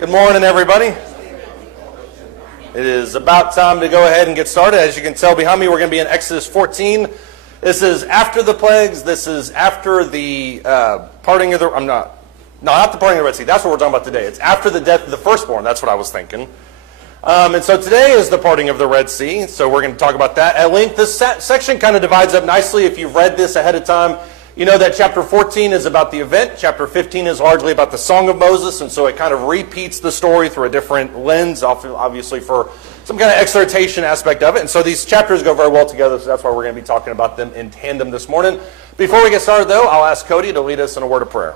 Good morning, everybody. It is about time to go ahead and get started. As you can tell behind me, we're going to be in Exodus 14. This is after the plagues. This is after the parting of the... not the parting of the Red Sea. That's what we're talking about today. It's after the death of the firstborn. That's what I was thinking. And so today is the parting of the Red Sea. So we're going to talk about that at length. This section kind of divides up nicely. If you've read this ahead of time, you know that chapter 14 is about the event. Chapter 15 is largely about the Song of Moses, and so it kind of repeats the story through a different lens, obviously for some kind of exhortation aspect of it. And so these chapters go very well together, so that's why we're going to be talking about them in tandem this morning. Before we get started, though, I'll ask Cody to lead us in a word of prayer.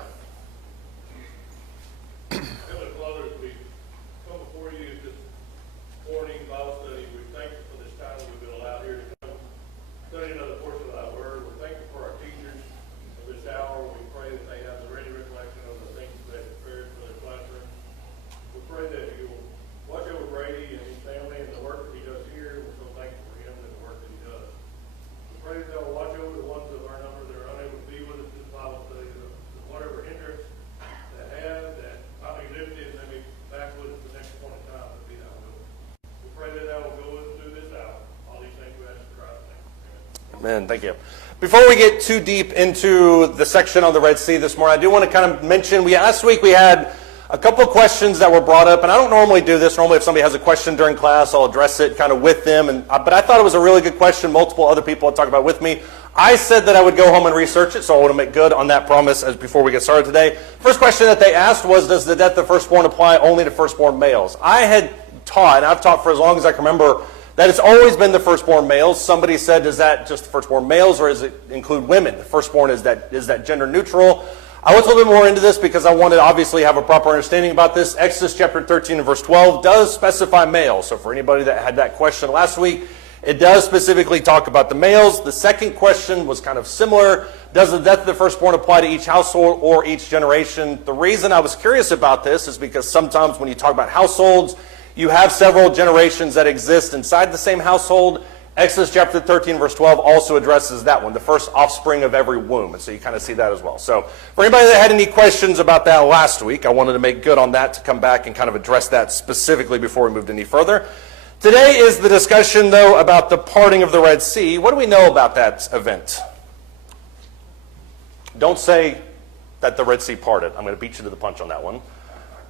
Amen. Thank you. Before we get too deep into the section on the Red Sea this morning, I do want to kind of mention, last week we had a couple of questions that were brought up, and I don't normally do this. Normally if somebody has a question during class, I'll address it kind of with them. But I thought it was a really good question. Multiple other people had talked about it with me. I said that I would go home and research it, so I want to make good on that promise before we get started today. First question that they asked was, does the death of the firstborn apply only to firstborn males? I had taught, and I've taught for as long as I can remember, that it's always been the firstborn males. Somebody said, is that just the firstborn males, or does it include women? The firstborn, is that gender neutral? I went a little bit more into this because I wanted to obviously have a proper understanding about this. Exodus chapter 13 and verse 12 does specify males. So for anybody that had that question last week, it does specifically talk about the males. The second question was kind of similar. Does the death of the firstborn apply to each household or each generation? The reason I was curious about this is because sometimes when you talk about households, you have several generations that exist inside the same household. Exodus chapter 13, verse 12 also addresses that one, the first offspring of every womb. And so you kind of see that as well. So for anybody that had any questions about that last week, I wanted to make good on that to come back and kind of address that specifically before we moved any further. Today is the discussion, though, about the parting of the Red Sea. What do we know about that event? Don't say that the Red Sea parted. I'm going to beat you to the punch on that one.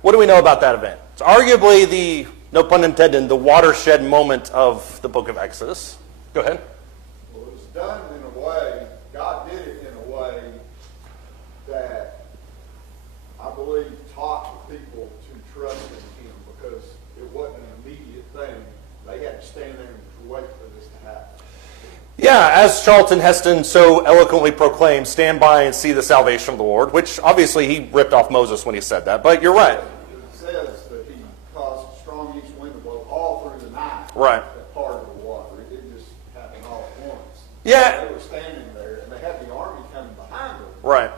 What do we know about that event? It's arguably the, no pun intended, the watershed moment of the book of Exodus. Go ahead. Well, it was done in a way, God did it in a way that I believe taught the people to trust in Him, because it wasn't an immediate thing. They had to stand there and wait for this to happen. Yeah, as Charlton Heston so eloquently proclaimed, stand by and see the salvation of the Lord, which obviously he ripped off Moses when he said that, but you're right. It says that He caused a strong east wind to blow all through the night. Right. That part of the water. It didn't just happen all at once. Yeah. They were standing there, and they had the army coming behind them. Right.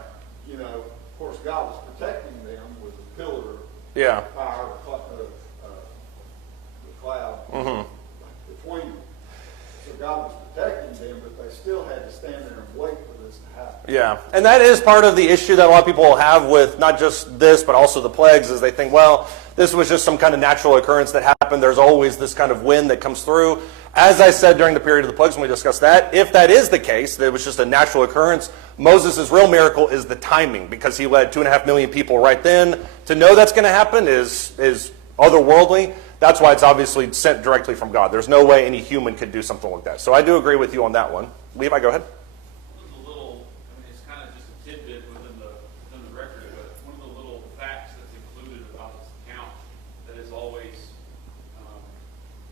You know, of course, God was protecting them with a pillar Yeah. of fire, the cloud between them. So God was protecting them, but they still had to stand there and wait for this to happen. Yeah, and that is part of the issue that a lot of people have with not just this, but also the plagues, is they think, well, this was just some kind of natural occurrence that happened. There's always this kind of wind that comes through. As I said during the period of the plagues when we discussed that, if that is the case, that it was just a natural occurrence, Moses' real miracle is the timing, because he led 2.5 million people right then. To know that's going to happen is otherworldly. That's why it's obviously sent directly from God. There's no way any human could do something like that. So I do agree with you on that one. Levi, go ahead. It's kind of just a tidbit within the record, but one of the little facts that's included about this account that is always,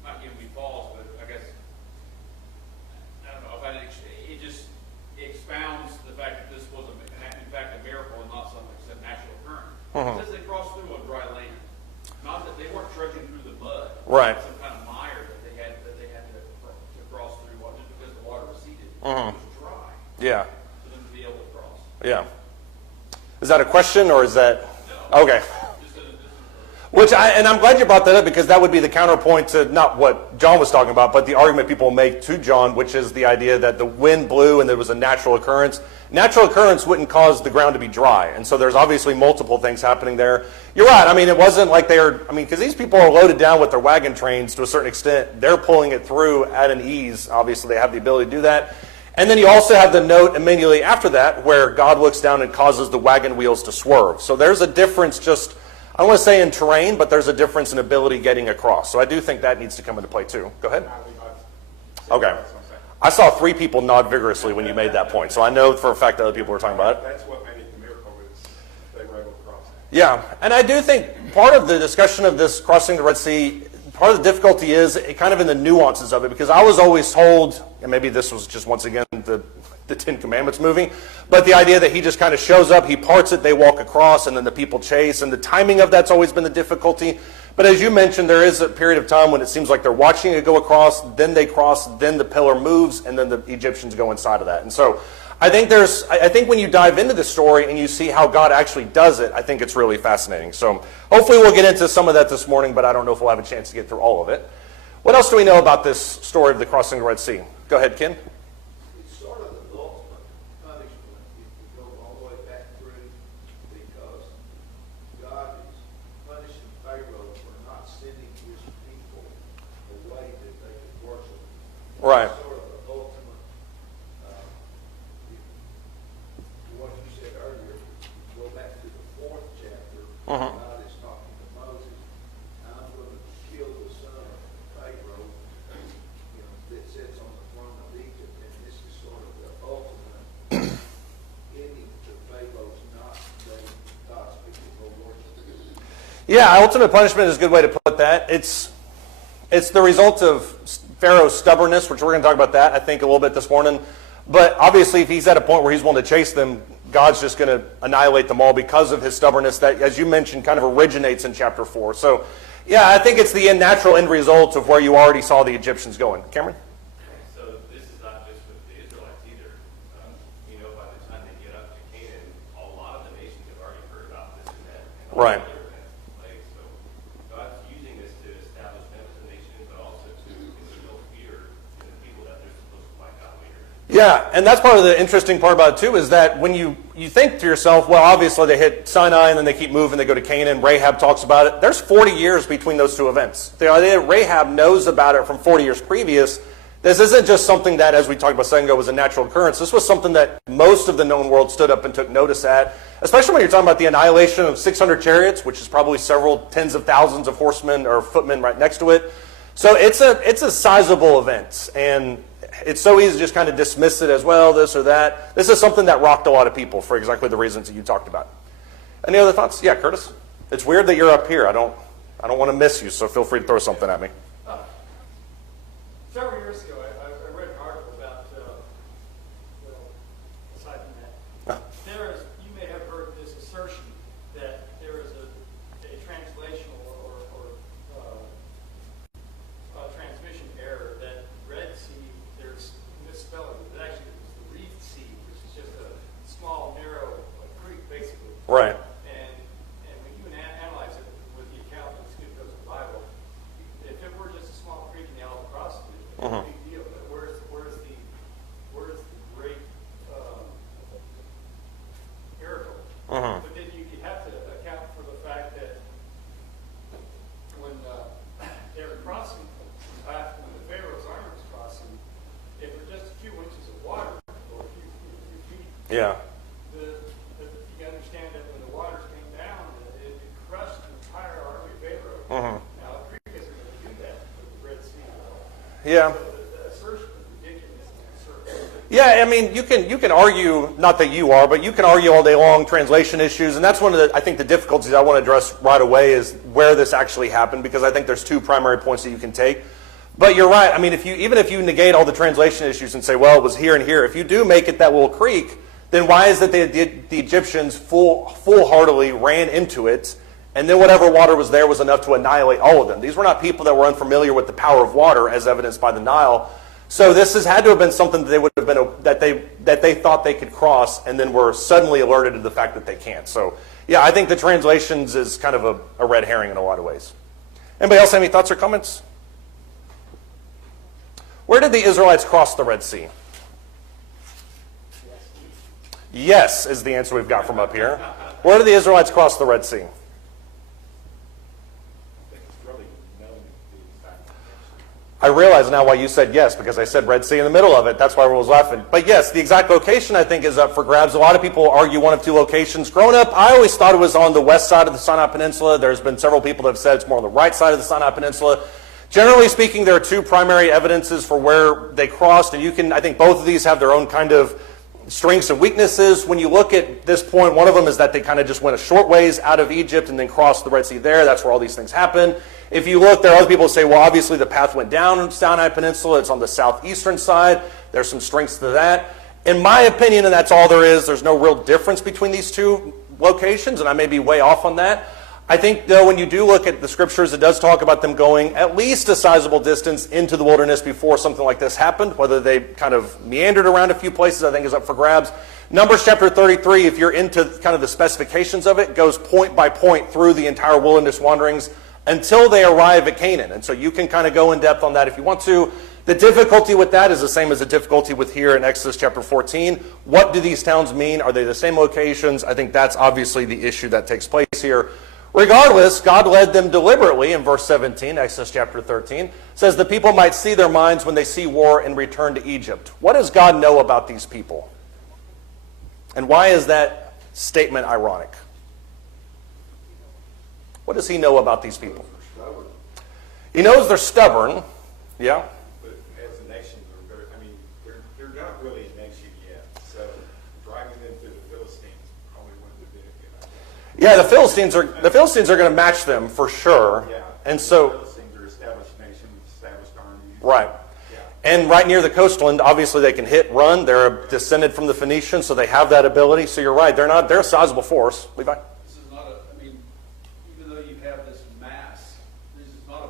not giving me pause, but I guess, I don't know, it just expounds the fact that this was in fact a miracle and not something that's a natural occurrence. It says they crossed through on dry land. Not that they weren't trudging through the mud. Right. Some kind of mire that they had to cross through just because the water receded. It was dry. Yeah. For them to be able to cross. Yeah. Is that a question, or is that... No. Okay. And I'm glad you brought that up, because that would be the counterpoint to not what John was talking about, but the argument people make to John, which is the idea that the wind blew and there was a natural occurrence. Natural occurrence wouldn't cause the ground to be dry, and so there's obviously multiple things happening there. You're right. I mean, it wasn't like because these people are loaded down with their wagon trains to a certain extent. They're pulling it through at an ease. Obviously, they have the ability to do that. And then you also have the note immediately after that where God looks down and causes the wagon wheels to swerve. So there's a difference just, I don't want to say in terrain, but there's a difference in ability getting across. So I do think that needs to come into play too. Go ahead. Okay. I saw 3 people nod vigorously when you made that point, so I know for a fact that other people were talking about it. That's what made it the miracle, is they were able to cross it. Yeah, and I do think part of the discussion of this crossing the Red Sea, part of the difficulty is kind of in the nuances of it, because I was always told, and maybe this was just once again the Ten Commandments movie, but the idea that he just kind of shows up, he parts it, they walk across, and then the people chase, and the timing of that's always been the difficulty. But as you mentioned, there is a period of time when it seems like they're watching it go across, then they cross, then the pillar moves, and then the Egyptians go inside of that. And so I think when you dive into the story and you see how God actually does it, I think it's really fascinating. So hopefully we'll get into some of that this morning, but I don't know if we'll have a chance to get through all of it. What else do we know about this story of the crossing the Red Sea? Go ahead, Ken. It's sort of the ultimate punishment if you go all the way back through, because God is punishing Pharaoh for not sending his people a way that they could worship. Right. It's sort of the ultimate, what you said earlier, go back to the 4th chapter, God is talking to Moses, I'm going to kill the son of Pharaoh, that sits on the throne of Egypt, and this is sort of the ultimate ending to Pharaoh's not letting God's people go worship. Yeah, ultimate punishment is a good way to put that. It's the result of Pharaoh's stubbornness, which we're going to talk about that, I think, a little bit this morning. But obviously, if he's at a point where he's willing to chase them, God's just going to annihilate them all because of his stubbornness that, as you mentioned, kind of originates in chapter 4. So, yeah, I think it's the natural end result of where you already saw the Egyptians going. Cameron? So this is not just with the Israelites either. By the time they get up to Canaan, a lot of the nations have already heard about this and that. And Right. other events in place. So God's using this to establish them as a nation, but also to instill fear in the people that they're supposed to fight out later. Yeah, and that's part of the interesting part about it, too, is that when you think to yourself, well, obviously they hit Sinai and then they keep moving, they go to Canaan, Rahab talks about it. There's 40 years between those two events. The idea that Rahab knows about it from 40 years previous, this isn't just something that, as we talked about a second ago, was a natural occurrence. This was something that most of the known world stood up and took notice at, especially when you're talking about the annihilation of 600 chariots, which is probably several tens of thousands of horsemen or footmen right next to it. So it's a sizable event, and it's so easy to just kind of dismiss it as, well, this or that. This is something that rocked a lot of people for exactly the reasons that you talked about. Any other thoughts? Yeah, Curtis? It's weird that you're up here. I don't want to miss you, so feel free to throw something at me. Several years ago, I read an article about, aside from that, you may have heard this assertion that there is a translational or transmission error that Red Sea, there's misspelling. It actually was the Reed Sea, which is just a small, narrow creek, basically. Right. And when you analyze it with the account that's given us in the Bible, if it were just a small creek and they all crossed it, it's a big deal. But where's the great miracle? But then you have to account for the fact that when they were crossing, when the Pharaoh's army was crossing, if it were just a few inches of water or a few feet, Yeah. you understand that when the waters came down, it crushed the entire army of Pharaoh. Now, a creek isn't going to do that with the Red Sea. Yeah. So the assertion is ridiculous. Yeah, I mean, you can argue, not that you are, but you can argue all day long translation issues, and that's one of the, I think, the difficulties I want to address right away is where this actually happened, because I think there's 2 primary points that you can take. But you're right. I mean, even if you negate all the translation issues and say, well, it was here and here, if you do make it that little creek, then why is it that the Egyptians full-heartedly ran into it, and then whatever water was there was enough to annihilate all of them? These were not people that were unfamiliar with the power of water, as evidenced by the Nile. So this has had to have been something that they would have been that they thought they could cross, and then were suddenly alerted to the fact that they can't. So Yeah, I think the translations is kind of a red herring in a lot of ways. Anybody else have any thoughts or comments? Where did the Israelites cross the Red Sea? Yes is the answer we've got from up here. Where did the Israelites cross the Red Sea? I realize now why you said yes, because I said Red Sea in the middle of it. That's why I was laughing. But yes, the exact location, I think, is up for grabs. A lot of people argue one of two locations. Growing up, I always thought it was on the west side of the Sinai Peninsula. There's been several people that have said it's more on the right side of the Sinai Peninsula. Generally speaking, there are two primary evidences for where they crossed, and you can, I think both of these have their own kind of strengths and weaknesses. When you look at this point, one of them is that they kind of just went a short ways out of Egypt and then crossed the Red Sea there. That's where all these things happen. If you look, there are other people who say, well, obviously the path went down on Sinai Peninsula. It's on the southeastern side. There's some strengths to that. In my opinion, and that's all there is, there's no real difference between these two locations, and I may be way off on that. I think, though, when you do look at the scriptures, it does talk about them going at least a sizable distance into the wilderness before something like this happened. Whether they kind of meandered around a few places, I think is up for grabs. Numbers chapter 33, if you're into kind of the specifications of it, goes point by point through the entire wilderness wanderings until they arrive at Canaan. And so you can kind of go in depth on that if you want to. The difficulty with that is the same as the difficulty with here in Exodus chapter 14. What do these towns mean? Are they the same locations? I think that's obviously the issue that takes place here. Regardless, God led them deliberately in verse 17, Exodus chapter 13, says the people might see their minds when they see war and return to Egypt. What does God know about these people? And why is that statement ironic? What does he know about these people? He knows they're stubborn. Yeah? But as a nation, they're not really a nation yet. So driving them to the Philistines probably wouldn't have been a good idea. Yeah, the Philistines are going to match them for sure. Yeah. And so, the Philistines are established nation, established army. right. Yeah. And right near the coastland, obviously they can hit, run. They're descended from the Phoenicians, so they have that ability. So you're right. They're a sizable force. Levi? This is not even though you have this mass, this is not a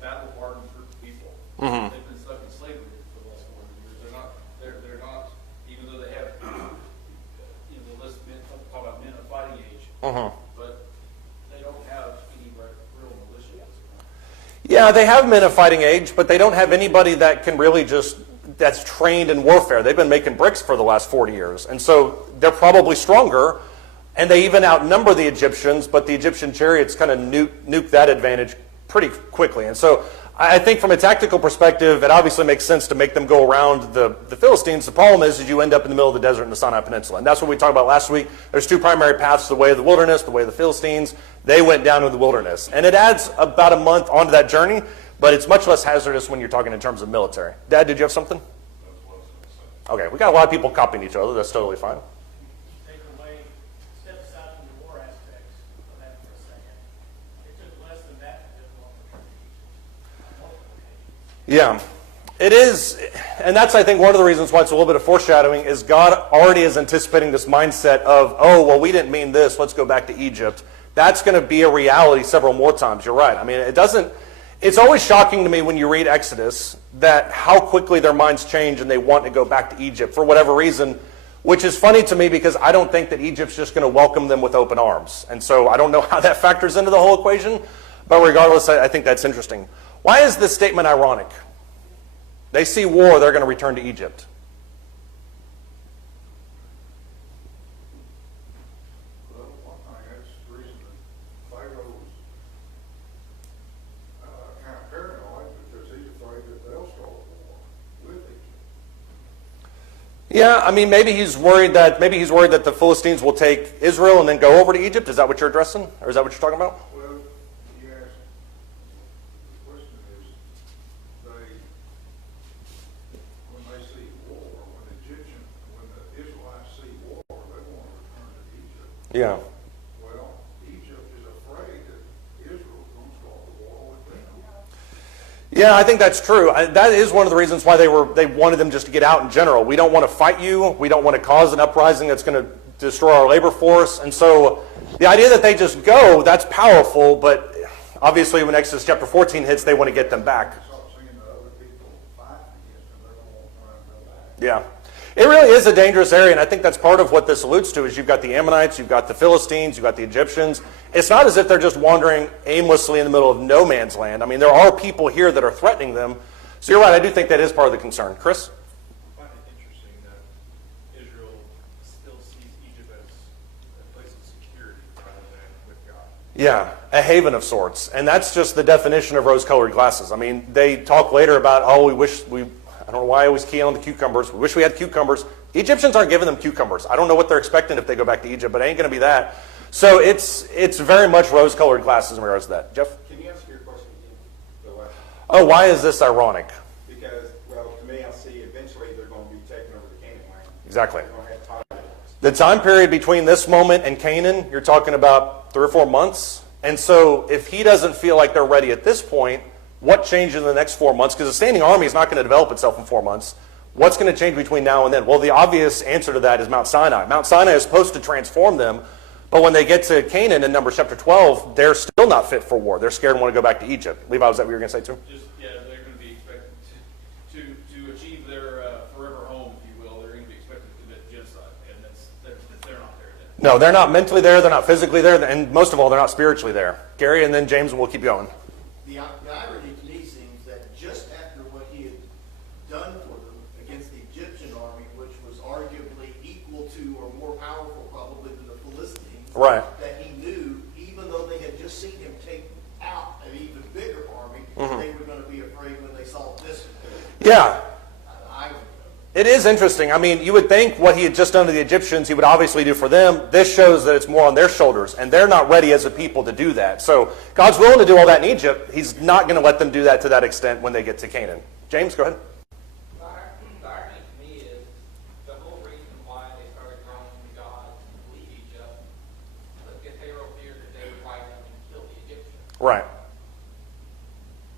battle-hardened group of people. Mm-hmm. They've been stuck in slavery for the last 400 years. They're not, even though they have, the list of men, talk about men of fighting age, Mm-hmm. but they don't have any real militia. Yeah, they have men of fighting age, but they don't have anybody that can really that's trained in warfare. They've been making bricks for the last 40 years. And so they're probably stronger, and they even outnumber the Egyptians, but the Egyptian chariots kind of nuke that advantage pretty quickly. And so I think from a tactical perspective, it obviously makes sense to make them go around the Philistines. The problem is you end up in the middle of the desert in the Sinai Peninsula. And that's what we talked about last week. There's two primary paths, the way of the wilderness, the way of the Philistines. They went down to the wilderness. And it adds about a month onto that journey, but it's much less hazardous when you're talking in terms of military. Dad, did you have something? Okay, we got a lot of people copying each other. That's totally fine. Take away, step aside from the war aspects of that for a second. It took less than that to develop a Yeah, it is, and that's, I think, one of the reasons why it's a little bit of foreshadowing is God already is anticipating this mindset of, oh, well, we didn't mean this, let's go back to Egypt. That's going to be a reality several more times. You're right. I mean, it's always shocking to me when you read Exodus that how quickly their minds change and they want to go back to Egypt for whatever reason, which is funny to me because I don't think that Egypt's just going to welcome them with open arms. And so I don't know how that factors into the whole equation, but regardless, I think that's interesting. Why is this statement ironic? They see war, they're going to return to Egypt. Well, one thing, that's the reason that Pharaoh's kind of paranoid, because he's afraid that they'll start a war with Egypt. Yeah, I mean, maybe he's worried that the Philistines will take Israel and then go over to Egypt. Is that what you're addressing? Or is that what you're talking about? Well, you asked, the question is, when they see war, when the Israelites see war, they want to return to Egypt. Yeah. Well, Egypt is afraid that Israel's going to start a war with them. Yeah, I think that's true. That is one of the reasons why they wanted them just to get out in general. We don't want to fight you. We don't want to cause an uprising that's going to destroy our labor force. And so the idea that they just go, that's powerful, but obviously when Exodus chapter 14 hits, they want to get them back. Start seeing the other people fighting against them, they're going to want to try and go back. Yeah. It really is a dangerous area, and I think that's part of what this alludes to is you've got the Ammonites, you've got the Philistines, you've got the Egyptians. It's not as if they're just wandering aimlessly in the middle of no man's land. I mean, there are people here that are threatening them. So you're right, I do think that is part of the concern. Chris? I find it interesting that Israel still sees Egypt as a place of security rather than with God. Yeah, a haven of sorts. And that's just the definition of rose-colored glasses. I mean, they talk later about, I don't know why I always key on the cucumbers. We wish we had cucumbers. Egyptians aren't giving them cucumbers. I don't know what they're expecting if they go back to Egypt, but it ain't going to be that. So it's very much rose-colored glasses in regards to that. Jeff? Can you answer your question again? The last- Oh, why is this ironic? Because, well, to me, I see eventually they're going to be taking over the Canaan land. Exactly. They're going to have titles. The time period between this moment and Canaan, you're talking about 3 or 4 months. And so if he doesn't feel like they're ready at this point, what changes in the next 4 months? Because a standing army is not going to develop itself in 4 months. What's going to change between now and then? Well, the obvious answer to that is Mount Sinai. Mount Sinai is supposed to transform them, but when they get to Canaan in Numbers chapter 12, they're still not fit for war. They're scared and want to go back to Egypt. Levi, was that what you were going to say too? Just, yeah, they're going to be expected to achieve their forever home, if you will. They're going to be expected to commit genocide, and they're not there yet. No, they're not mentally there. They're not physically there. And most of all, they're not spiritually there. Gary, and then James, and we'll keep going. The irony to me seems that just after what he had done for them against the Egyptian army, which was arguably equal to or more powerful probably than the Philistines, Right. that he knew, even though they had just seen him take out an even bigger army, they were going to be afraid when they saw this one. Yeah. I It is interesting. I mean, you would think what he had just done to the Egyptians, he would obviously do for them. This shows that it's more on their shoulders, and they're not ready as a people to do that. So God's willing to do all that in Egypt. He's not going to let them do that to that extent when they get to Canaan. James, go ahead. The irony to me is the whole reason why they started growing to God and leave Egypt was because Pharaoh feared that they would wipe them and kill the Egyptians. Right.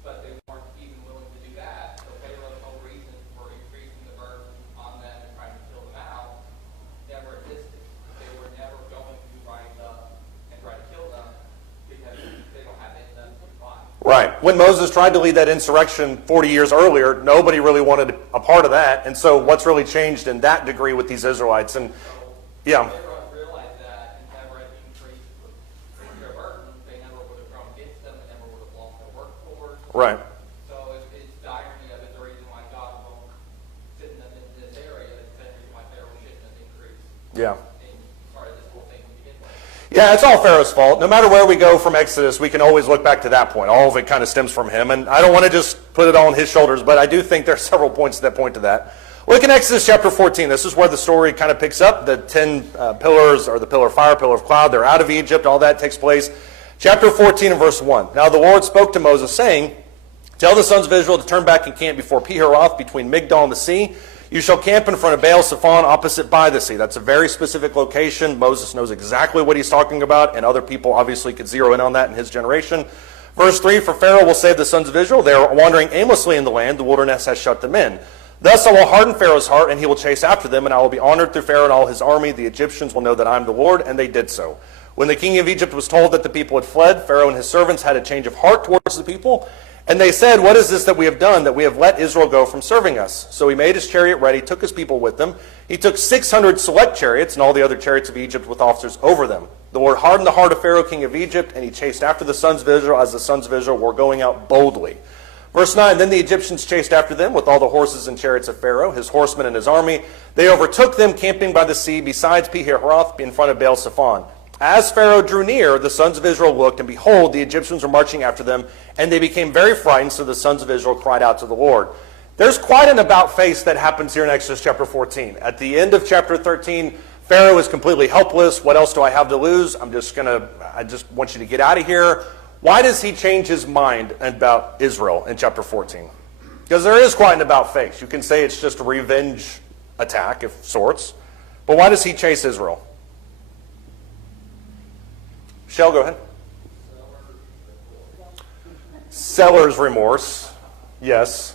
But they weren't even willing to do that. So Pharaoh's whole reason for increasing the burden on them and trying to kill them out never existed. They were never going to rise up and try to kill them because they don't have it in them to fight. Right. When Moses tried to lead that insurrection 40 years earlier, nobody really wanted a part of that. And so what's really changed in that degree with these Israelites? And yeah. Pharaoh realized that and never had increased their burden. They never would have grown against them. They never would have lost their workforce. Right. So it's the irony of it, the reason why God won't send them in this area is the reason why Pharaoh shouldn't have increased Yeah. in part of this whole thing to begin with. Yeah, it's all Pharaoh's fault. No matter where we go from Exodus, we can always look back to that point. All of it kind of stems from him. And I don't want to just put it all on his shoulders, but I do think there are several points that point to that. Look in Exodus chapter 14. This is where the story kind of picks up. The 10 pillars, or the pillar of fire, pillar of cloud, they're out of Egypt. All that takes place. Chapter 14 and verse 1. Now the Lord spoke to Moses, saying, tell the sons of Israel to turn back and camp before Piharoth, between Migdol and the sea. You shall camp in front of Baal Zephon, opposite by the sea. That's a very specific location. Moses knows exactly what he's talking about, and other people obviously could zero in on that in his generation. Verse 3, for Pharaoh will save the sons of Israel. They are wandering aimlessly in the land. The wilderness has shut them in. Thus I will harden Pharaoh's heart, and he will chase after them, and I will be honored through Pharaoh and all his army. The Egyptians will know that I am the Lord, and they did so. When the king of Egypt was told that the people had fled, Pharaoh and his servants had a change of heart towards the people. And they said, what is this that we have done, that we have let Israel go from serving us? So he made his chariot ready, took his people with him. He took 600 select chariots and all the other chariots of Egypt with officers over them. The Lord hardened the heart of Pharaoh, king of Egypt, and he chased after the sons of Israel as the sons of Israel were going out boldly. Verse 9, then the Egyptians chased after them with all the horses and chariots of Pharaoh, his horsemen and his army. They overtook them, camping by the sea, besides Pi-hahiroth, in front of Baal Zephon. As Pharaoh drew near, the sons of Israel looked, and behold, the Egyptians were marching after them, and they became very frightened, so the sons of Israel cried out to the Lord. There's quite an about-face that happens here in Exodus chapter 14. At the end of chapter 13, Pharaoh is completely helpless. What else do I have to lose? I just want you to get out of here. Why does he change his mind about Israel in chapter 14? Because there is quite an about-face. You can say it's just a revenge attack of sorts. But why does he chase Israel? Shell, go ahead. Seller's remorse. Yes.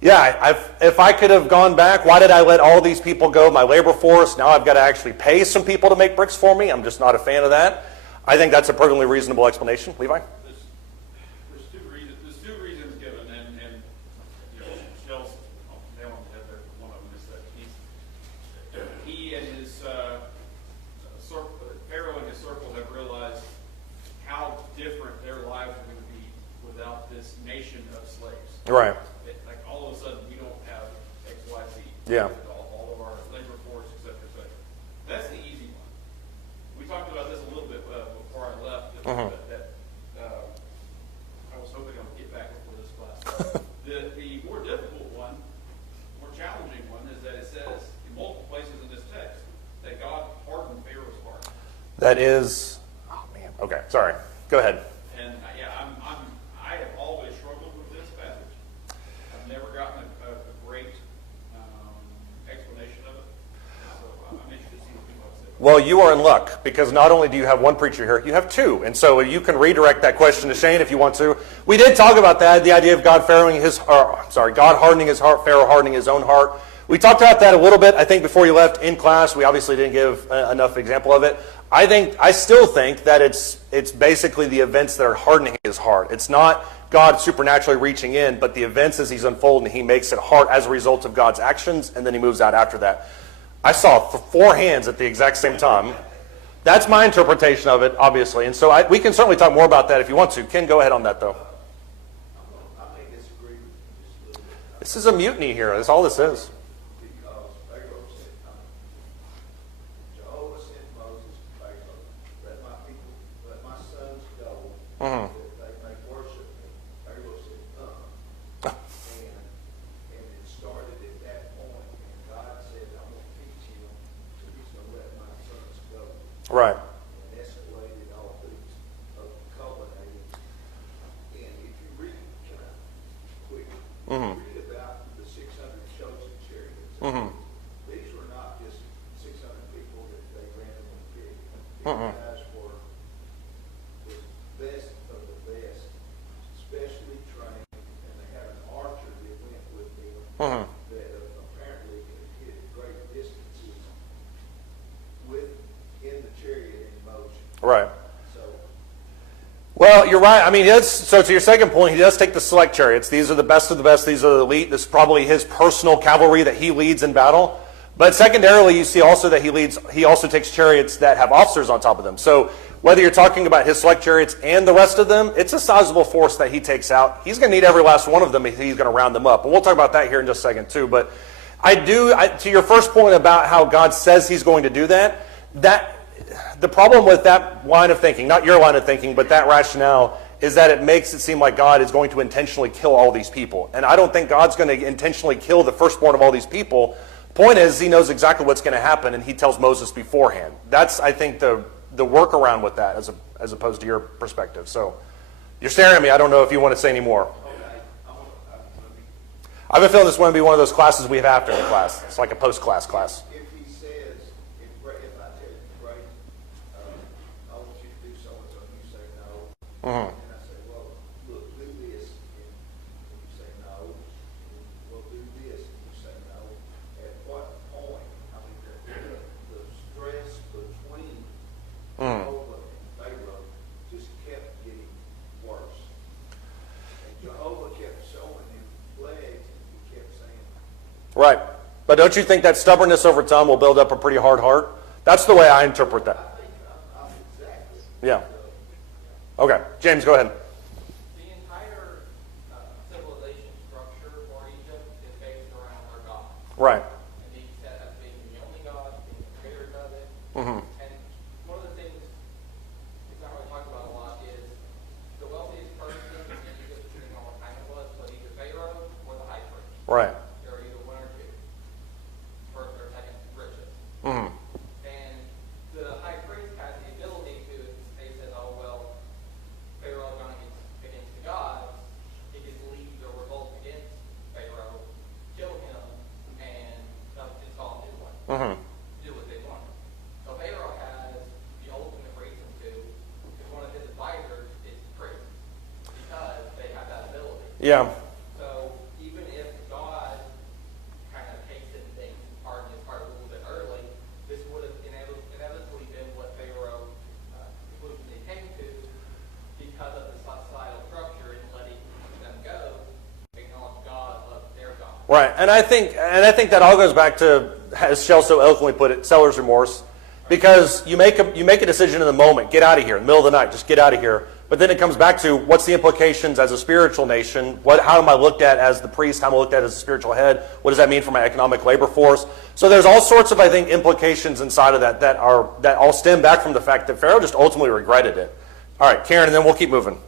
Yeah, if I could have gone back, why did I let all these people go, my labor force? Now I've got to actually pay some people to make bricks for me. I'm just not a fan of that. I think that's a perfectly reasonable explanation. Levi? There's two reasons given, and you know, Shell's nail on the head there. Right. Like all of a sudden, we don't have X, Y, Z. Yeah. All of our labor force, et cetera, et cetera. That's the easy one. We talked about this a little bit before I left. I was hoping I would get back before this class. The more difficult one, more challenging one, is that it says in multiple places in this text that God hardened Pharaoh's heart. That is, oh man, okay, sorry. Go ahead. And I have always struggled with this passage. I've never gotten a great explanation of it. So I'm interested to see what people have to say. Well, you are in luck, because not only do you have one preacher here, you have two. And so you can redirect that question to Shane if you want to. We did talk about that, the idea of God hardening his heart, Pharaoh hardening his own heart. We talked about that a little bit, I think, before you left in class. We obviously didn't give enough example of it. I still think that it's basically the events that are hardening his heart. It's not God supernaturally reaching in, but the events as he's unfolding, he makes it hard as a result of God's actions, and then he moves out after that. I saw 4 hands at the exact same time. That's my interpretation of it, obviously. And so we can certainly talk more about that if you want to. Ken, go ahead on that, though. I may disagree with you just a little bit. This is a mutiny here. That's all this is. Because Pharaoh said, Jehovah sent Moses to Pharaoh, let my sons go, that they may worship me. Pharaoh said, and it started at that point, and God said, I'm going to teach him, so he's going to let my sons go. Right. And escalated all things, culminated. And if you read, can I quick, read about the 600 chosen chariots. These were not just 600 people that they randomly picked. These guys were the best of the best, specially trained, and they had an archer that went with them that apparently could hit great distances in the chariot in motion. Right. So, Well, you're right. I mean, so to your second point, he does take the select chariots. These are the best of the best. These are the elite. This is probably his personal cavalry that he leads in battle. But secondarily, you see also that he also takes chariots that have officers on top of them. So whether you're talking about his select chariots and the rest of them, it's a sizable force that he takes out. He's going to need every last one of them if he's going to round them up. And we'll talk about that here in just a second too. But to your first point about how God says he's going to do that, the problem with that line of thinking, not your line of thinking, but that rationale, is that it makes it seem like God is going to intentionally kill all these people. And I don't think God's going to intentionally kill the firstborn of all these people. Point is, he knows exactly what's going to happen, and he tells Moses beforehand. That's, I think, the workaround with that, as opposed to your perspective. So you're staring at me. I don't know if you want to say any more. I have a feeling this is going to be one of those classes we have after the class. It's like a post-class class. if he says, if I tell you, Ray, I want you to do so and so, and you say no, and I say, well, look, do this, and you say no, well, do this, and you say no. At what point, I mean, the stress between Jehovah and Pharaoh just kept getting worse. And Jehovah kept showing him plagues, and he kept saying, Right. But don't you think that stubbornness over time will build up a pretty hard heart? That's the way I interpret that. I think I'm exactly. Yeah. Okay. James, go ahead. The entire civilization structure for Egypt is based around their God. Right. And being set as being the only God, being the creators of it. And one of the things it's not really talked about a lot is the wealthiest person in Egypt, depending on what time it was either Pharaoh or the high priest. Right. They were either one or two. First or second richest. And the high priest had the ability to, they said, oh, well, Pharaoh going against the gods, he could lead the revolt against Pharaoh, kill him, and install a new one. Do what they want. So Pharaoh has the ultimate reason to, because one of his advisors is the priest, because they have that ability. Yeah. So even if God kind of hastened things, hardened his heart a little bit early, this would have inevitably been what Pharaoh conclusion they came to because of the societal structure in letting them go, acknowledge God, love their God. Right. And I think that all goes back to, as Shell so eloquently put it, seller's remorse. Because you make a decision in the moment, get out of here, in the middle of the night, just get out of here. But then it comes back to what's the implications as a spiritual nation? How am I looked at as the priest? How am I looked at as a spiritual head? What does that mean for my economic labor force? So there's all sorts of, I think, implications inside of that all stem back from the fact that Pharaoh just ultimately regretted it. All right, Karen, and then we'll keep moving.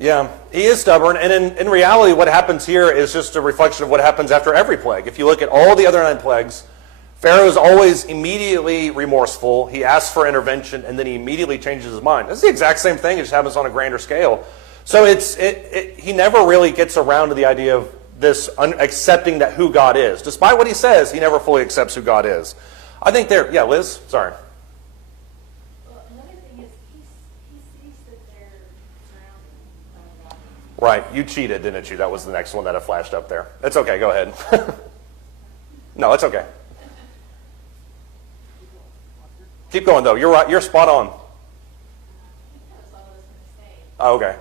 Yeah, he is stubborn, and in reality what happens here is just a reflection of what happens after every plague. If you look at all the other 9 plagues, Pharaoh is always immediately remorseful. He asks for intervention, and then he immediately changes his mind. It's the exact same thing. It just happens on a grander scale. So he never really gets around to the idea of this accepting that who God is. Despite what he says, he never fully accepts who God is. I think yeah, Liz, sorry. Well, another thing is he sees that they're surrounded. Right, you cheated, didn't you? That was the next one that I flashed up there. It's okay, go ahead. No, it's okay. Keep going, though. You're right. You're spot on. That's all I was going to say. Oh, okay.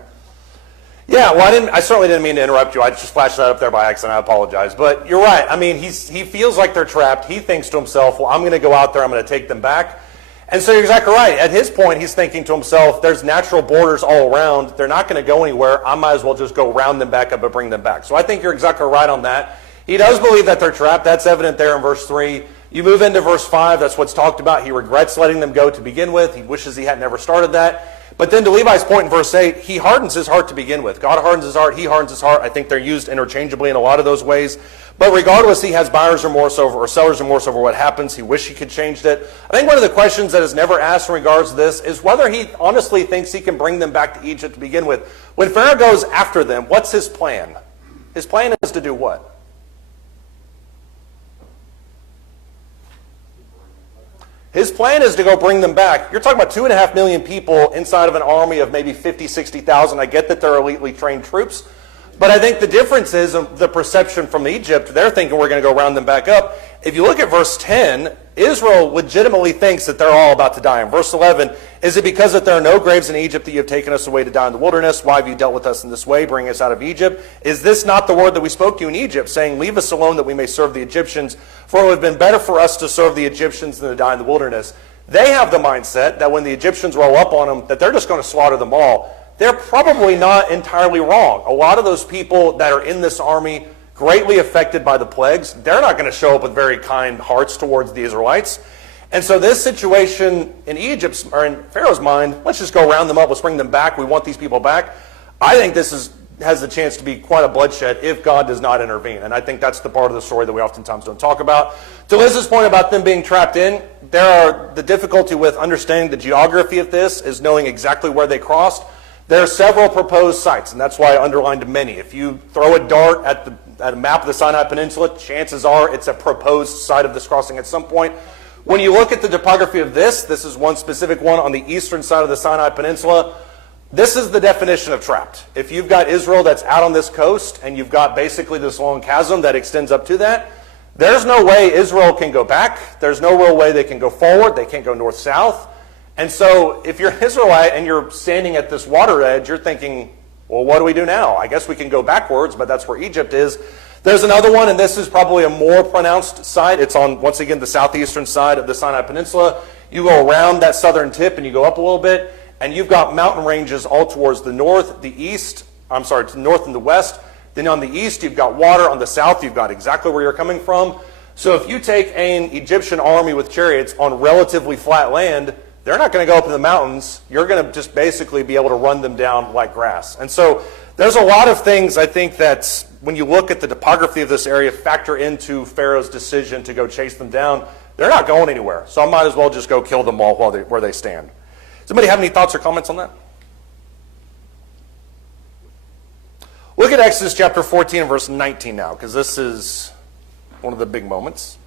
Yeah, well, I certainly didn't mean to interrupt you. I just flashed that up there by accident. I apologize. But you're right. I mean, he feels like they're trapped. He thinks to himself, well, I'm going to go out there. I'm going to take them back. And so you're exactly right. At his point, he's thinking to himself, there's natural borders all around. They're not going to go anywhere. I might as well just go round them back up and bring them back. So I think you're exactly right on that. He does believe that they're trapped. That's evident there in verse 3. You move into verse 5. That's what's talked about. He regrets letting them go to begin with. He wishes he had never started that. But then to Levi's point in verse 8, he hardens his heart to begin with. God hardens his heart. He hardens his heart. I think they're used interchangeably in a lot of those ways. But regardless, he has buyer's remorse over, or seller's remorse over what happens. He wished he could change it. I think one of the questions that is never asked in regards to this is whether he honestly thinks he can bring them back to Egypt to begin with. When Pharaoh goes after them, what's his plan? His plan is to do what? His plan is to go bring them back. You're talking about 2.5 million people inside of an army of maybe 50, 60,000. I get that they're elitely trained troops. But I think the difference is the perception from Egypt. They're thinking we're going to go round them back up. If you look at verse 10, Israel legitimately thinks that they're all about to die. In verse 11, is it because that there are no graves in Egypt that you have taken us away to die in the wilderness? Why have you dealt with us in this way, bringing us out of Egypt? Is this not the word that we spoke to you in Egypt, saying, leave us alone that we may serve the Egyptians? For it would have been better for us to serve the Egyptians than to die in the wilderness. They have the mindset that when the Egyptians roll up on them, that they're just going to slaughter them all. They're probably not entirely wrong. A lot of those people that are in this army, greatly affected by the plagues, they're not going to show up with very kind hearts towards the Israelites. And so this situation in Egypt's, or in Pharaoh's mind, let's just go round them up, let's bring them back, we want these people back. I think this has the chance to be quite a bloodshed if God does not intervene. And I think that's the part of the story that we oftentimes don't talk about. To Liz's point about them being trapped in, the difficulty with understanding the geography of this is knowing exactly where they crossed. There are several proposed sites, and that's why I underlined many. If you throw a dart at a map of the Sinai Peninsula, chances are it's a proposed site of this crossing at some point. When you look at the topography of this is one specific one on the eastern side of the Sinai Peninsula. This is the definition of trapped. If you've got Israel that's out on this coast, and you've got basically this long chasm that extends up to that, there's no way Israel can go back. There's no real way they can go forward. They can't go north-south. And so if you're an Israelite and you're standing at this water edge, you're thinking, well, what do we do now? I guess we can go backwards, but that's where Egypt is. There's another one, and this is probably a more pronounced site. It's on, once again, the southeastern side of the Sinai Peninsula. You go around that southern tip and you go up a little bit, and you've got mountain ranges all towards the north, the east, I'm sorry, to the north and the west. Then on the east, you've got water. On the south, you've got exactly where you're coming from. So if you take an Egyptian army with chariots on relatively flat land, they're not going to go up in the mountains. You're going to just basically be able to run them down like grass. And so there's a lot of things I think that when you look at the topography of this area, factor into Pharaoh's decision to go chase them down. They're not going anywhere. So I might as well just go kill them all where they stand. Does anybody have any thoughts or comments on that? Look at Exodus chapter 14 and verse 19 now, because this is one of the big moments.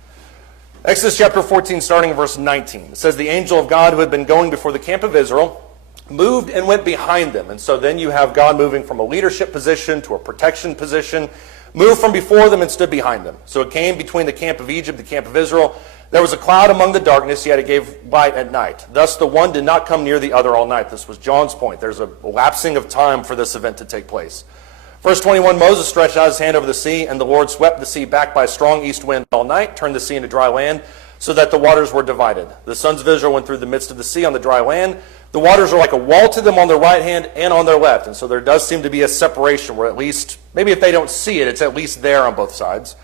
Exodus chapter 14, starting in verse 19. It says, the angel of God who had been going before the camp of Israel moved and went behind them. And so then you have God moving from a leadership position to a protection position, moved from before them and stood behind them. So it came between the camp of Egypt, the camp of Israel. There was a cloud among the darkness, yet it gave light at night. Thus the one did not come near the other all night. This was John's point. There's a lapsing of time for this event to take place. Verse 21, Moses stretched out his hand over the sea, and the Lord swept the sea back by a strong east wind all night, turned the sea into dry land, so that the waters were divided. The sons of Israel went through the midst of the sea on the dry land. The waters are like a wall to them on their right hand and on their left. And so there does seem to be a separation where at least, maybe if they don't see it, it's at least there on both sides.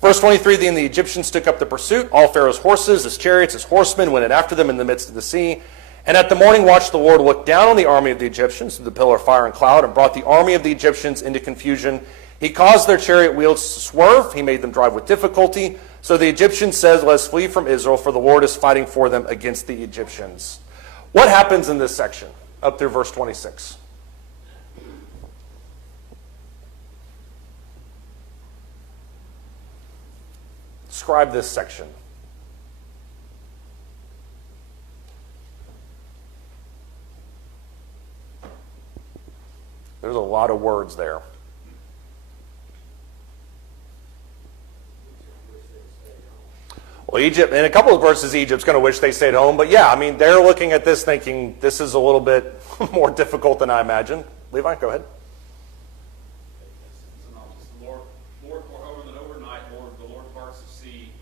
Verse 23, then the Egyptians took up the pursuit. All Pharaoh's horses, his chariots, his horsemen went in after them in the midst of the sea. And at the morning watch, the Lord looked down on the army of the Egyptians through the pillar of fire and cloud and brought the army of the Egyptians into confusion. He caused their chariot wheels to swerve. He made them drive with difficulty. So the Egyptians said, let us flee from Israel, for the Lord is fighting for them against the Egyptians. What happens in this section up through verse 26? Describe this section. There's a lot of words there. Well, Egypt, in a couple of verses, Egypt's going to wish they stayed home. But yeah, I mean, they're looking at this thinking, this is a little bit more difficult than I imagined. Levi, go ahead. Overnight, the Lord parts the sea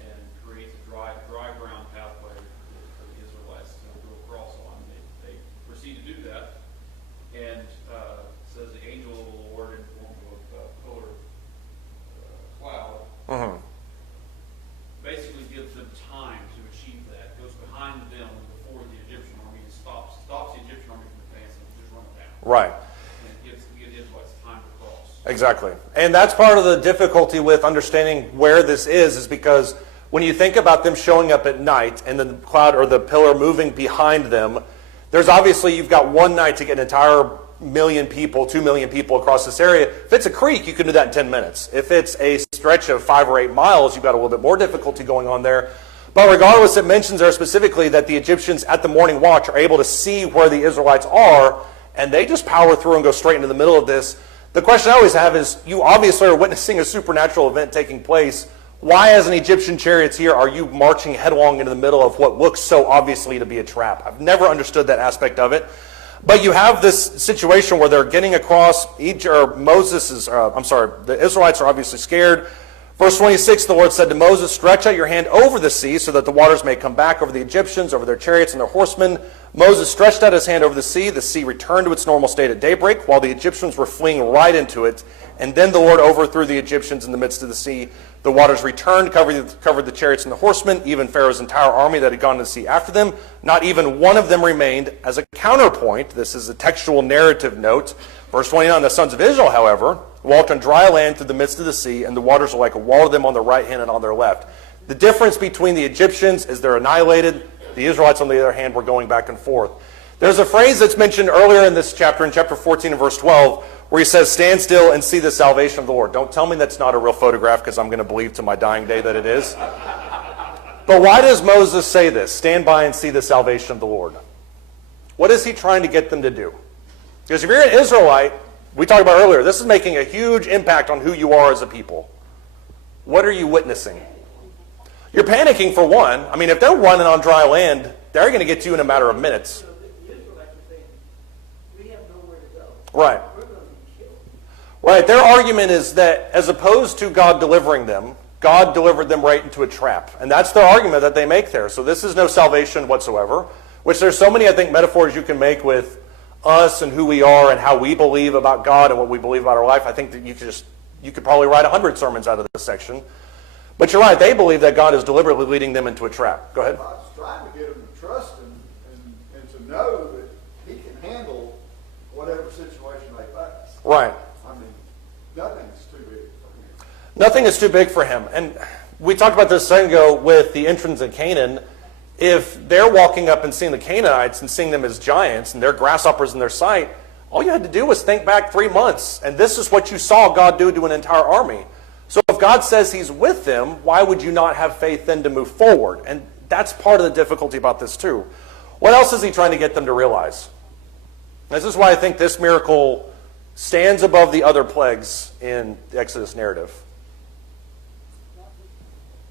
and creates a dry ground pathway for the Israelites to go across on. They proceed to do that, and says the angel of the Lord in form of a pillar cloud. Mm-hmm. Basically gives them time to achieve that. Goes behind them before the Egyptian army and stops the Egyptian army from advancing and just run it down. Right. And it gives the Israelites time to cross. Exactly. And that's part of the difficulty with understanding where this is because when you think about them showing up at night and the cloud or the pillar moving behind them, there's obviously, you've got one night to get an entire 1 million people, 2 million people across this area. If it's a creek, you can do that in 10 minutes. If it's a stretch of 5 or 8 miles, you've got a little bit more difficulty going on there. But regardless, it mentions there specifically that the Egyptians at the morning watch are able to see where the Israelites are, and they just power through and go straight into the middle of this. The question I always have is, you obviously are witnessing a supernatural event taking place. Why, as an Egyptian chariots here, are you marching headlong into the middle of what looks so obviously to be a trap? I've never understood that aspect of it. But you have this situation where they're getting across, the Israelites are obviously scared. Verse 26, the Lord said to Moses, stretch out your hand over the sea so that the waters may come back over the Egyptians, over their chariots and their horsemen. Moses stretched out his hand over the sea. The sea returned to its normal state at daybreak, while the Egyptians were fleeing right into it. And then the Lord overthrew the Egyptians in the midst of the sea. The waters returned, covered the chariots and the horsemen, even Pharaoh's entire army that had gone to the sea after them. Not even one of them remained. As a counterpoint, this is a textual narrative note. Verse 29, the sons of Israel, however, walked on dry land through the midst of the sea, and the waters were like a wall to them on their right hand and on their left. The difference between the Egyptians is they're annihilated. The Israelites, on the other hand, were going back and forth. There's a phrase that's mentioned earlier in this chapter, in chapter 14 and verse 12, where he says, stand still and see the salvation of the Lord. Don't tell me that's not a real photograph, because I'm going to believe to my dying day that it is. But why does Moses say this? Stand by and see the salvation of the Lord. What is he trying to get them to do? Because if you're an Israelite, we talked about earlier, this is making a huge impact on who you are as a people. What are you witnessing? You're panicking for one. I mean, if they're running on dry land, they're going to get to you in a matter of minutes. So the Israelites are saying, we have nowhere to go. Right. We're going to be killed. Right. Their argument is that as opposed to God delivering them, God delivered them right into a trap. And that's their argument that they make there. So this is no salvation whatsoever, which there's so many, I think, metaphors you can make with us and who we are and how we believe about God and what we believe about our life. I think that you could probably write 100 sermons out of this section. But you're right, they believe that God is deliberately leading them into a trap. Go ahead. God's trying to get them to trust Him and to know that He can handle whatever situation they face. Right. I mean, nothing's too big for Him. Nothing is too big for Him. And we talked about this a second ago with the entrance in Canaan. If they're walking up and seeing the Canaanites and seeing them as giants and they're grasshoppers in their sight, all you had to do was think back 3 months. And this is what you saw God do to an entire army. So if if God says he's with them, why would you not have faith then to move forward? And that's part of the difficulty about this too. What else is he trying to get them to realize? This is why I think this miracle stands above the other plagues in the Exodus narrative.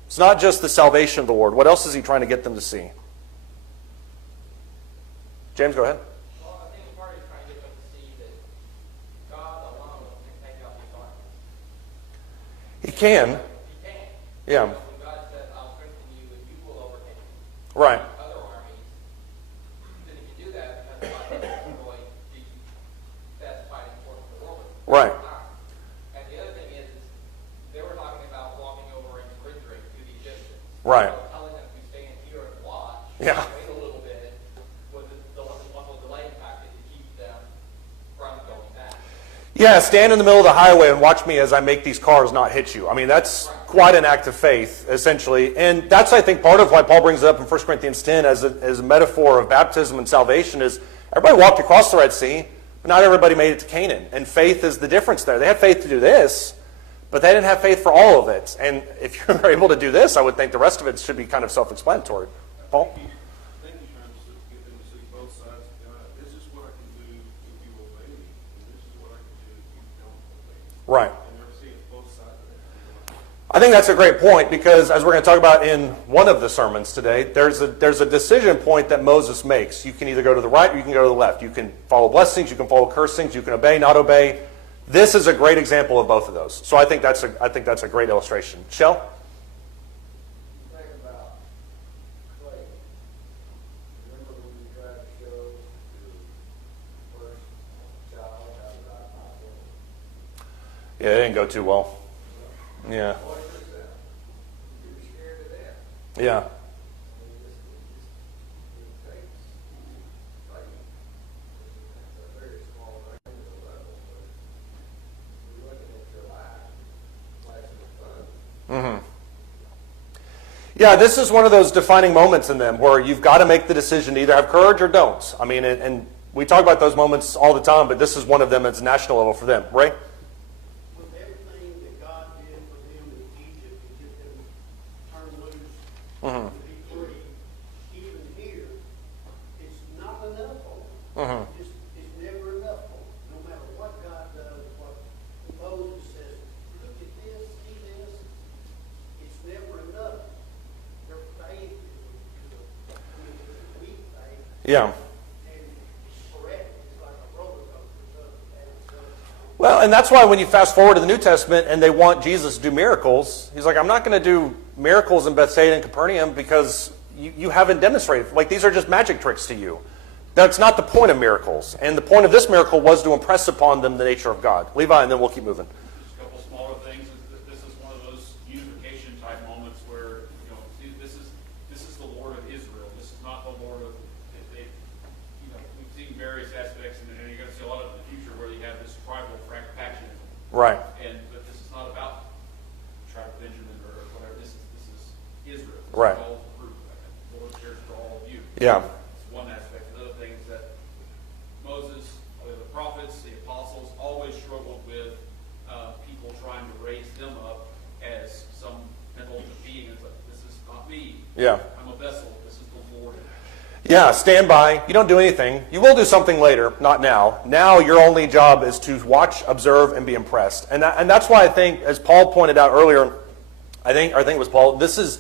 It's not just the salvation of the Lord. What else is he trying to get them to see? James, go ahead. Well, I think part is trying to get them to see that God alone can take out these armies. He can. He can. Yeah. When God said, I'll strengthen you and you will overtake Right. other armies, then he can do that because God doesn't destroy the best fighting force in the world. Right. And the other thing is they were talking about walking over and surrendering to the Egyptians. Right. So telling them to stand here and watch. Yeah. Wait a little bit with the delay tactic to keep them from going back. Yeah, stand in the middle of the highway and watch me as I make these cars not hit you. I mean, that's quite an act of faith, essentially. And that's, I think, part of why Paul brings it up in 1 Corinthians 10 as a metaphor of baptism and salvation is everybody walked across the Red Sea, but not everybody made it to Canaan. And faith is the difference there. They had faith to do this, but they didn't have faith for all of it. And if you're able to do this, I would think the rest of it should be kind of self-explanatory. Paul? I think he's trying to get them to see both sides of God. This is what I can do if you obey me, and this is what I can do if you don't obey me. Right. And they're seeing both sides of that. I think that's a great point because, as we're going to talk about in one of the sermons today, there's a decision point that Moses makes. You can either go to the right or you can go to the left. You can follow blessings, you can follow cursings, you can obey, not obey. This is a great example of both of those. So I think that's a great illustration. Shell? Think about clay. Remember when you tried to show your first child how to ride a bicycle? Yeah, it didn't go too well. Yeah. What is that? You were scared to death. Yeah. I mean, it takes faith. It's a very small range of level, but you're looking at your life, flashing the phone. Yeah, this is one of those defining moments in them where you've got to make the decision to either have courage or don't. I mean, and we talk about those moments all the time, but this is one of them at the national level for them. Ray? With everything that God did for them in Egypt to get them turned loose, to be free, even here, it's not enough for them. It's never enough for them. No matter what God does, what Moses says, look at this, see this, it's never enough. Their faith is a weak faith, Yeah. and it's correct. It's like a roller coaster. So, Well, and that's why when you fast forward to the New Testament and they want Jesus to do miracles, he's like, I'm not going to do miracles in Bethsaida and Capernaum because you haven't demonstrated. Like, these are just magic tricks to you. That's not the point of miracles. And the point of this miracle was to impress upon them the nature of God. Levi, and then we'll keep moving. Just a couple smaller things. This is one of those unification type moments where, you know, see, this is the Lord of Israel. This is not the Lord of, you know, we've seen various aspects, and you're going to see a lot of it in the future where you have this tribal factionism. Right. But this is not about tribe of Benjamin or whatever. This is Israel. This Right. is all the group. The Lord cares for all of you. Yeah. It's one aspect. Another thing is that Moses, the prophets, the apostles always struggled with people trying to raise them up as some mental being. It's like, this is not me. Yeah. I'm a vessel. This is the Lord. Yeah, stand by. You don't do anything. You will do something later, not now. Now your only job is to watch, observe, and be impressed. And that's why I think, as Paul pointed out earlier, I think it was Paul, this is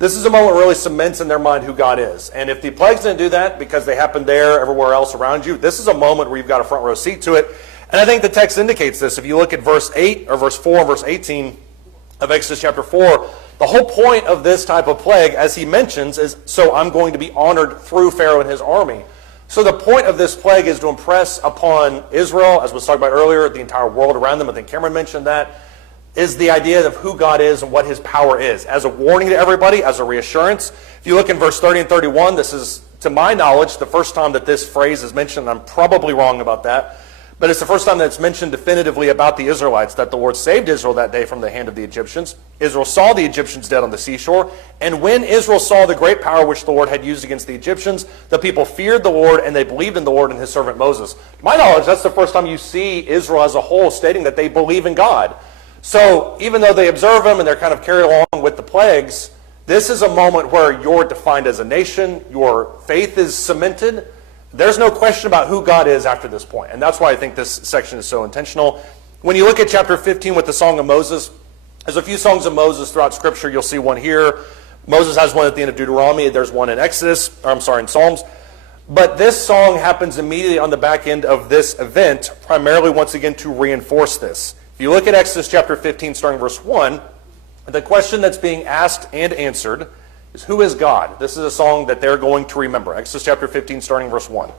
a moment that really cements in their mind who God is. And if the plagues didn't do that because they happened there, everywhere else around you, this is a moment where you've got a front row seat to it. And I think the text indicates this. If you look at verse 8 or verse 4 and verse 18 of Exodus chapter 4, the whole point of this type of plague, as he mentions, is so I'm going to be honored through Pharaoh and his army. So the point of this plague is to impress upon Israel, as was talked about earlier, the entire world around them. I think Cameron mentioned that, is the idea of who God is and what his power is. As a warning to everybody, as a reassurance. If you look in verse 30 and 31, this is, to my knowledge, the first time that this phrase is mentioned. I'm probably wrong about that. But it's the first time that it's mentioned definitively about the Israelites, that the Lord saved Israel that day from the hand of the Egyptians. Israel saw the Egyptians dead on the seashore. And when Israel saw the great power which the Lord had used against the Egyptians, the people feared the Lord and they believed in the Lord and his servant Moses. To my knowledge, that's the first time you see Israel as a whole stating that they believe in God. So even though they observe him and they're kind of carried along with the plagues, this is a moment where you're defined as a nation, your faith is cemented. There's no question about who God is after this point. And that's why I think this section is so intentional. When you look at chapter 15 with the Song of Moses, there's a few songs of Moses throughout Scripture. You'll see one here. Moses has one at the end of Deuteronomy. There's one in in Psalms. But this song happens immediately on the back end of this event, primarily once again to reinforce this. If you look at Exodus chapter 15, starting verse 1, the question that's being asked and answered is, who is God? This is a song that they're going to remember. Exodus chapter 15, starting verse 1.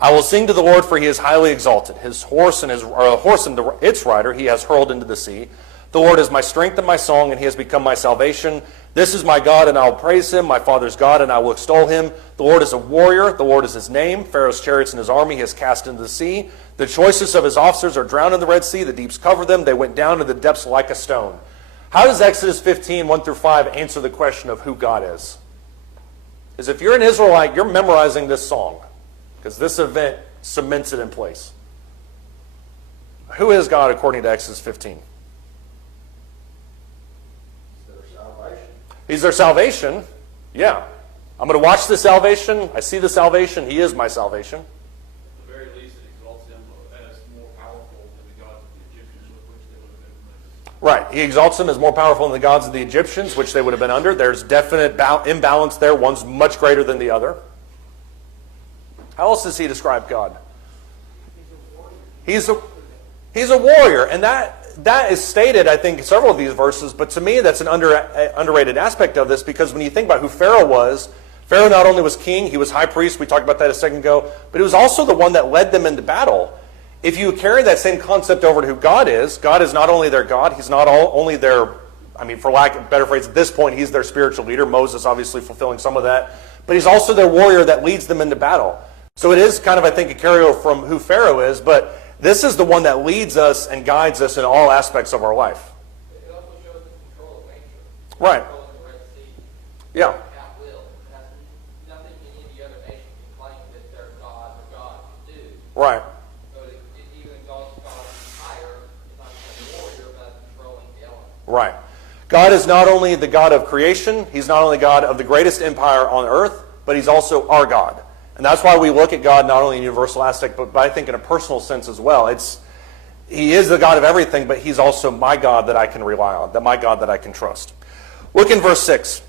I will sing to the Lord, for he is highly exalted. His horse and its rider he has hurled into the sea. The Lord is my strength and my song, and he has become my salvation. This is my God, and I will praise him, my father's God, and I will extol him. The Lord is a warrior. The Lord is his name. Pharaoh's chariots and his army he has cast into the sea. The choicest of his officers are drowned in the Red Sea. The deeps cover them. They went down to the depths like a stone. How does Exodus 15, 1 through 5 answer the question of who God is? Is if you're an Israelite, you're memorizing this song, because this event cements it in place. Who is God according to Exodus 15? He's their salvation. Yeah. I'm going to watch the salvation. I see the salvation. He is my salvation. At the very least, it exalts him as more powerful than the gods of the Egyptians with which they would have been familiar. Right. He exalts him as more powerful than the gods of the Egyptians, which they would have been under. There's definite imbalance there. One's much greater than the other. How else does he describe God? He's a warrior. And that is stated, I think, in several of these verses, but to me that's an underrated aspect of this, because when you think about who Pharaoh was, Pharaoh not only was king, he was high priest, we talked about that a second ago, but he was also the one that led them into battle. If you carry that same concept over to who God is not only their God, he's not only their, for lack of a better phrase, at this point, he's their spiritual leader, Moses obviously fulfilling some of that, but he's also their warrior that leads them into battle. So it is kind of, I think, a carryover from who Pharaoh is, but this is the one that leads us and guides us in all aspects of our life. It also shows the control of nature. Right. Control of the Red Sea. Yeah. At will. Nothing any of the other nations can claim that their God or God can do. Right. So it even exalts God higher. It's not just a warrior, but controlling the element. Right. God is not only the God of creation, he's not only God of the greatest empire on earth, but he's also our God. And that's why we look at God not only in a universal aspect, but I think in a personal sense as well. He is the God of everything, but he's also my God that I can rely on, my God that I can trust. Look in verse 6.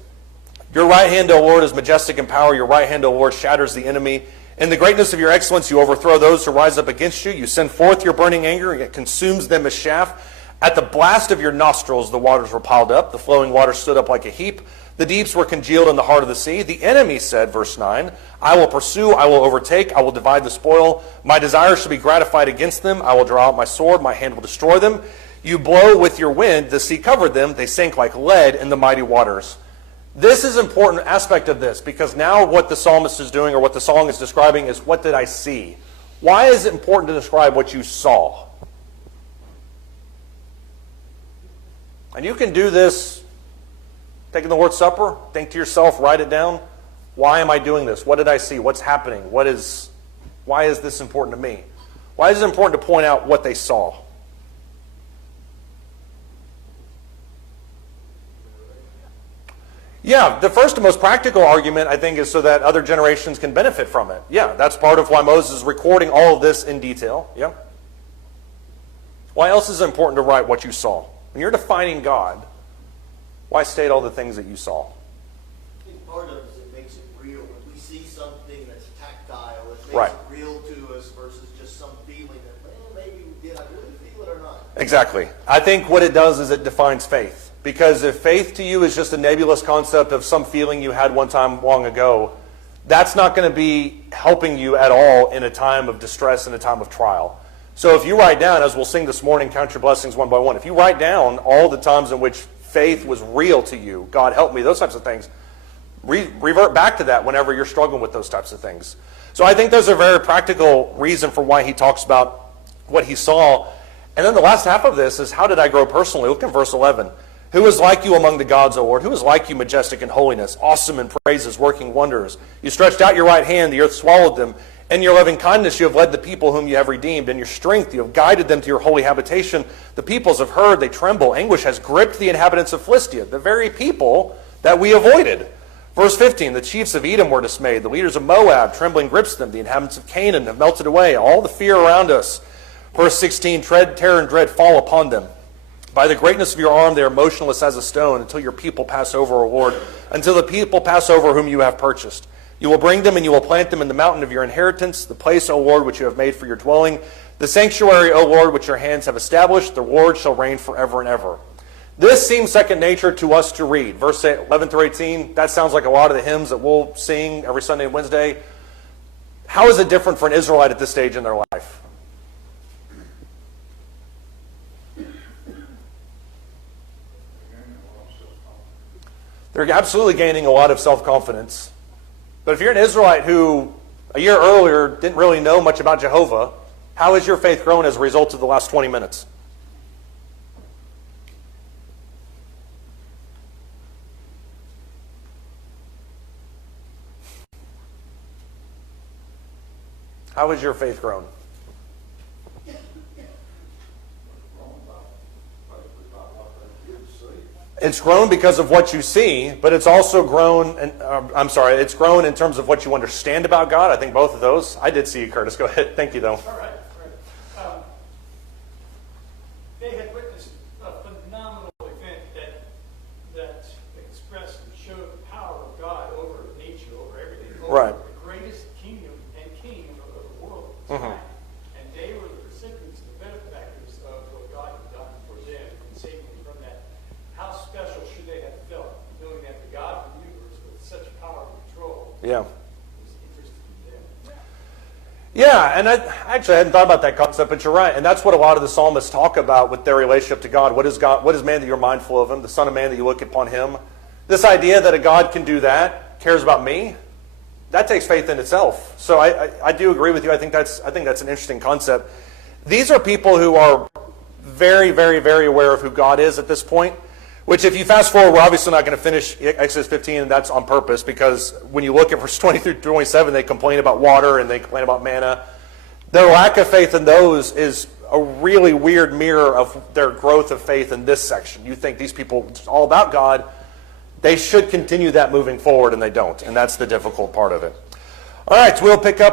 Your right hand, O Lord, is majestic in power. Your right hand, O Lord, shatters the enemy. In the greatness of your excellence, you overthrow those who rise up against you. You send forth your burning anger, and it consumes them as chaff. At the blast of your nostrils, the waters were piled up. The flowing waters stood up like a heap. The deeps were congealed in the heart of the sea. The enemy said, verse 9, I will pursue, I will overtake, I will divide the spoil. My desire shall be gratified against them. I will draw out my sword, my hand will destroy them. You blow with your wind, the sea covered them. They sank like lead in the mighty waters. This is an important aspect of this, because now what the psalmist is doing, or what the song is describing, is what did I see? Why is it important to describe what you saw? And you can do this taking the Lord's Supper, think to yourself, write it down. Why am I doing this? What did I see? What's happening? Why is this important to me? Why is it important to point out what they saw? Yeah, the first and most practical argument, I think, is so that other generations can benefit from it. Yeah, that's part of why Moses is recording all of this in detail. Yeah. Why else is it important to write what you saw? When you're defining God, why state all the things that you saw? I think part of it is it makes it real. When we see something that's tactile, it makes Right. it real to us versus just some feeling that, well, maybe did I really feel it or not? Exactly. I think what it does is it defines faith. Because if faith to you is just a nebulous concept of some feeling you had one time long ago, that's not going to be helping you at all in a time of distress and a time of trial. So if you write down, as we'll sing this morning, Count Your Blessings One by One, if you write down all the times in which faith was real to you, God help me, those types of things, revert back to that whenever you're struggling with those types of things. So I think there's a very practical reason for why he talks about what he saw. And then the last half of this is, how did I grow personally? Look at verse 11. Who is like you among the gods, O Lord? Who is like you, majestic in holiness, awesome in praises, working wonders? You stretched out your right hand, the earth swallowed them. In your loving kindness you have led the people whom you have redeemed. In your strength you have guided them to your holy habitation. The peoples have heard, they tremble. Anguish has gripped the inhabitants of Philistia, the very people that we avoided. Verse 15, the chiefs of Edom were dismayed. The leaders of Moab, trembling grips them. The inhabitants of Canaan have melted away. All the fear around us. Verse 16, terror and dread fall upon them. By the greatness of your arm they are motionless as a stone until your people pass over, O Lord, until the people pass over whom you have purchased. You will bring them and you will plant them in the mountain of your inheritance, the place, O Lord, which you have made for your dwelling, the sanctuary, O Lord, which your hands have established. The Lord shall reign forever and ever. This seems second nature to us to read. Verse 11 through 18, that sounds like a lot of the hymns that we'll sing every Sunday and Wednesday. How is it different for an Israelite at this stage in their life? They're absolutely gaining a lot of self-confidence. But if you're an Israelite who a year earlier didn't really know much about Jehovah, how has your faith grown as a result of the last 20 minutes? How has your faith grown? It's grown because of what you see, but it's also grown, it's grown in terms of what you understand about God. I think both of those. I did see you, Curtis. Go ahead. Thank you, though. All right. They had witnessed a phenomenal event that expressed and showed the power of God over nature, over everything, over Right. the greatest kingdom and king of the world at the time. And they were the recipients, the benefactors of what God had done for them and saving them from that. How special should they have felt knowing that the God of the universe with such power and control Yeah. was interested in them? Yeah, and I actually hadn't thought about that concept, but you're right. And that's what a lot of the psalmists talk about with their relationship to God. What is God? What is man that you're mindful of him? The Son of Man that you look upon him. This idea that a God can do that, cares about me, that takes faith in itself. So I do agree with you. I think that's an interesting concept. These are people who are very, very, very aware of who God is at this point. Which, if you fast forward, we're obviously not going to finish Exodus 15, and that's on purpose, because when you look at verse 20 through 27, they complain about water and they complain about manna. Their lack of faith in those is a really weird mirror of their growth of faith in this section. You think these people, it's all about God. They should continue that moving forward, and they don't, and that's the difficult part of it. All right, so we'll pick up